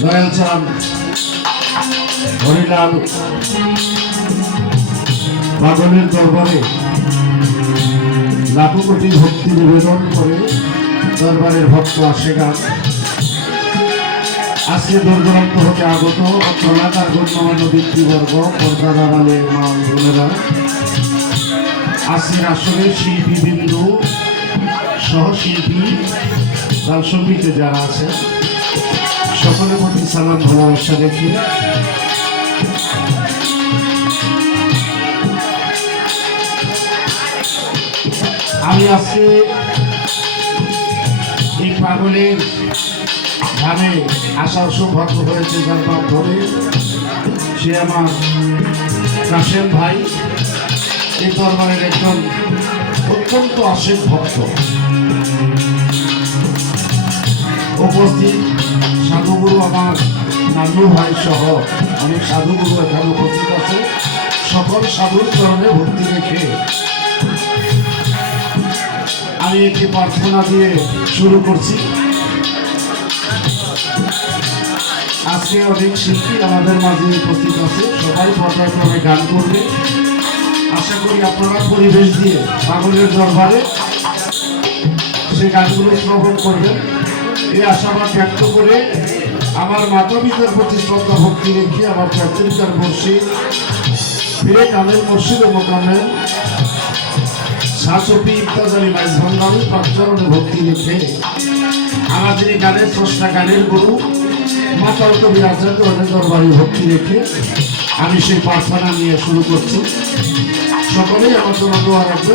দয়ালচাঁদ হরিলাল পাগলের দরবারে লাখো কোটি ভক্তি নিবেদন করে দরবারের ভক্ত আশেগান আজকে দূরদূরান্ত হতে আগত অত্রলাকার গণ্যমান্য ব্যক্তিবর্গ পর্দা দাঁড়ালে মা বোনেরা আজকের আসলে শিল্পী বিন্দু সহশিল্পী তাল সঙ্গীতে যারা আছে সকলের প্রতি সালাম ভালোবাসা রেখে আমি আজকে এই পাগলের ধামে আসার সৌভাগ্য হয়েছে যার নাম ধরে সে আমার কাশেম ভাই এই দরবারের একজন অত্যন্ত আশেক ভক্ত উপস্থিত সাধুগুরু আমার নান্নু ভাই সহ অনেক সাধুগুরু এখানে উপস্থিত আছে সকল সাধুর চরণে ভক্তি রেখে আমি একটি প্রার্থনা দিয়ে শুরু করছি। আজকে অনেক শিল্পী আমাদের মাঝে উপস্থিত আছে, সবাই পর্যায়ক্রমে গান করবে। আশা করি আপনারা পরিবেশ দিয়ে পাগলের দরবারে সে গানগুলো শ্রবণ করবেন এই আশাবাদ ব্যক্ত করে আমার মাতাপিতার প্রতি শ্রদ্ধা ভক্তি রেখে আমার প্রাচীনকার মুর্শিদ ফিরে কামেল মুর্শিদ ও মোকামেল শাসপি ইফতাজ আলী মাইজ ভান্ডারী প্রাচরণে ভক্তি রেখে আমার যিনি গানের স্রষ্টা গানের গুরু মাতাল কবি আচার্য দরবারে ভক্তি রেখে আমি সেই প্রার্থনা নিয়ে শুরু করছি। সকলেই আমার জন্য দোয়া রাখবে।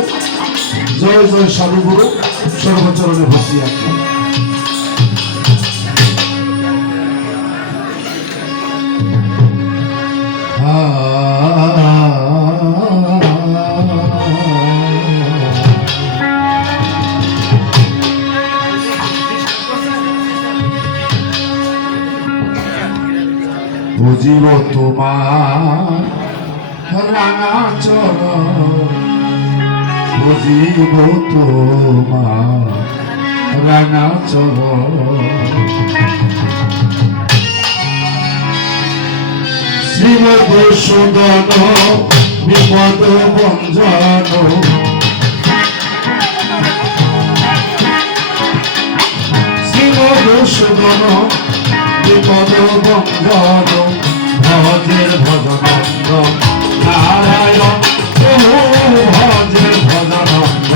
জয় জয় সাধুগুরু সর্বচরণে ভক্তি রাখবে। বুঝিব তোমার রাঙা চরণ, বুঝিব তোমার রাঙা চরণ। শ্রীমধুসূদন বিপদ ভঞ্জন, শ্রীমধুসূদন বিপদ ভঞ্জন, ভজের ভজনন্দ নারায়ণ, ভজের ভজনন্দ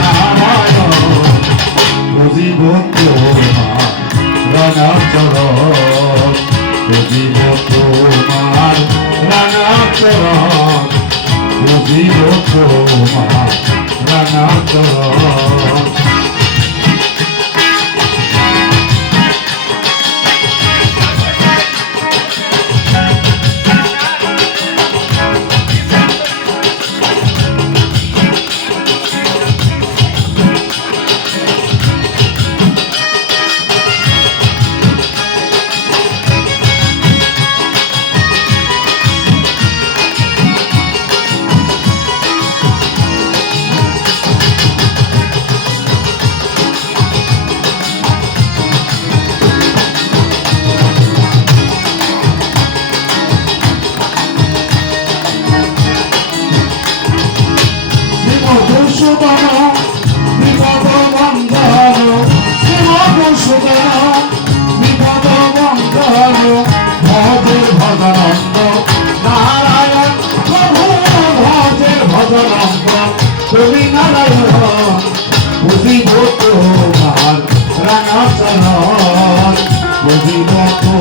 নারায়ণ। বুঝিব তোমার রাঙা চরণ, বুঝিব তোমার রাঙা চরণ, বুঝিব তোমার রাঙা চরণ। বুঝিব তোমার রাঙা চরণ, বুঝিব তোমার রাঙা চরণ, বুঝিব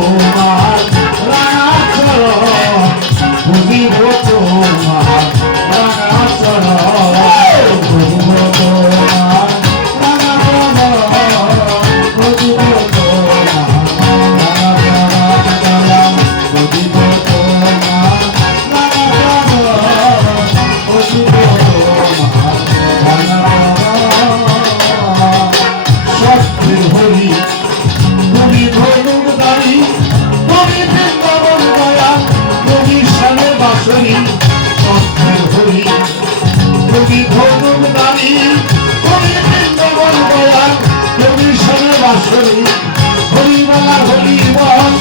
তোমার রাঙা চরণ, বুঝিব তোমার রাঙা চরণ, বুঝিব তোমার রাঙা চরণ, বুঝিব তোমার রাঙা চরণ, বুঝিব হরি হরি ধনুক হরিবালা হরি বল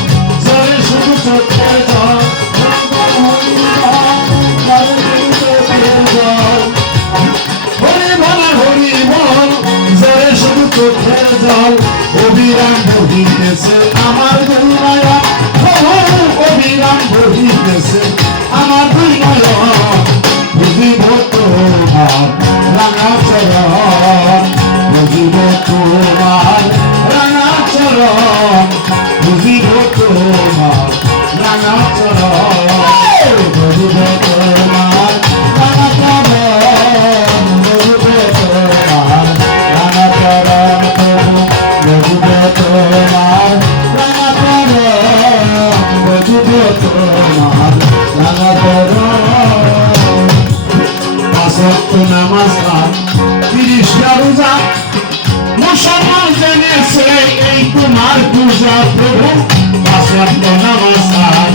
জলে শুধু চোখের জল হরিবালা হরি বল জলে শুধু চোখের জল অবিরাম বহিতেছে আমার দুই নয়ন অবিরাম বহিতেছে আমার দুই নয়ন বুঝিব তোমার রাঙা চরণ বুঝিব তোমার রাঙা চরণ বুঝিব তোমার রাঙা চরণ বুঝিব তোমার রাঙা চরণ বুঝিব তোমার রাঙা চরণ বুঝিব তোমার রাঙা চরণ বুঝিব তোমার রাঙা চরণ পাঁচওয়াক্ত নামাজ আর 30টা রোজা মুসলমান জেনেছে এই তোমার পূজা প্রভু পাঁচওয়াক্ত নামাজ আর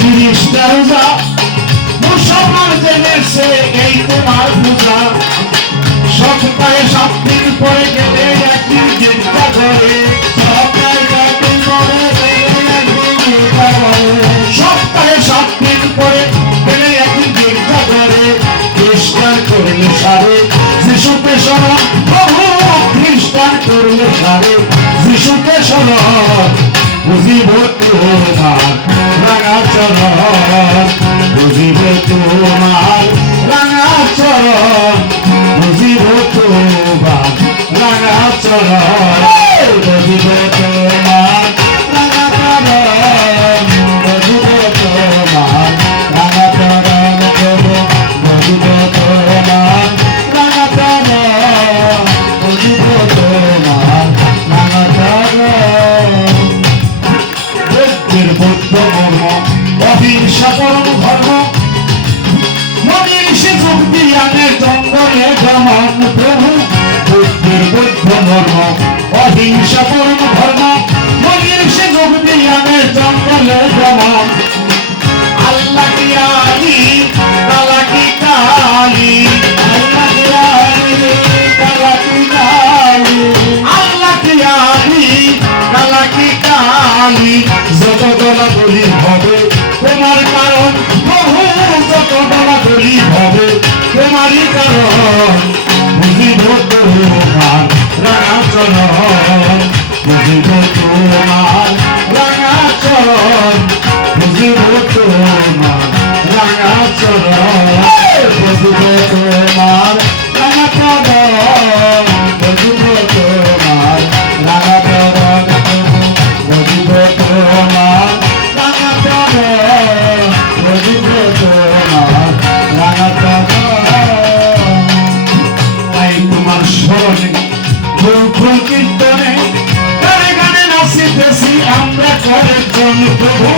30টা রোজা মুসলমান জেনেছে এই তোমার পূজা সপ্তাহে 7 দিন পরে গেলে একদিন চিন্তা করে সপ্তাহে 7 দিন পরে সপ্তাহে 7 দিন পরে গেলে একদিন চিন্তা করে খ্রিস্টান করলে সারে যিশুকে স্মরণ প্রভু খ্রিস্টান করলে সারে যিশুকে স্মরণ বুঝিব তোমার রাঙা চরণ বুঝিব তোমার রাঙা চরণ বুঝিব তোমার রাঙা চরণ বুঝিব তোমার রাঙা চরণ বুঝিব তোমার রাঙা চরণ বুঝিব তোমার রাঙা চরণ বুঝিব তোমার রাঙা চরণ বুদ্ধের বুদ্ধ মর্ম অহিংসা পরম ধর্ম মনীষী যোগ বিজ্ঞানের জঙ্গলে গমন প্রভু বুদ্ধের বুদ্ধ মর্ম অহিংসা পরম ধর্ম মনীষী যোগ বিজ্ঞানের জঙ্গলে গমন আল্লাহ কি আলী কালা কি কালী আল্লাহ কি আলী কালা কি কালী আল্লাহ কি আলী কালা কি কালী যত গলা বলি হবে তোমার কারণ প্রভু যত গলা বলি হবে তোমারই কারণ বুঝিব তোমার রাঙা চরণ বুঝিব তোমার রাঙা চরণ বুঝিব তোমার রাঙা চরণ বুঝিব তোমার রাঙা চরণ বুঝিব তোমার রাঙা চরণ বুঝিব তোমার রাঙা চরণ বুঝিব তোমার রাঙা চরণ তাই তোমার স্মরণে ফুল কীর্তনে গানে গানে নাচিতেছি আমরা কয়েকজন প্রভু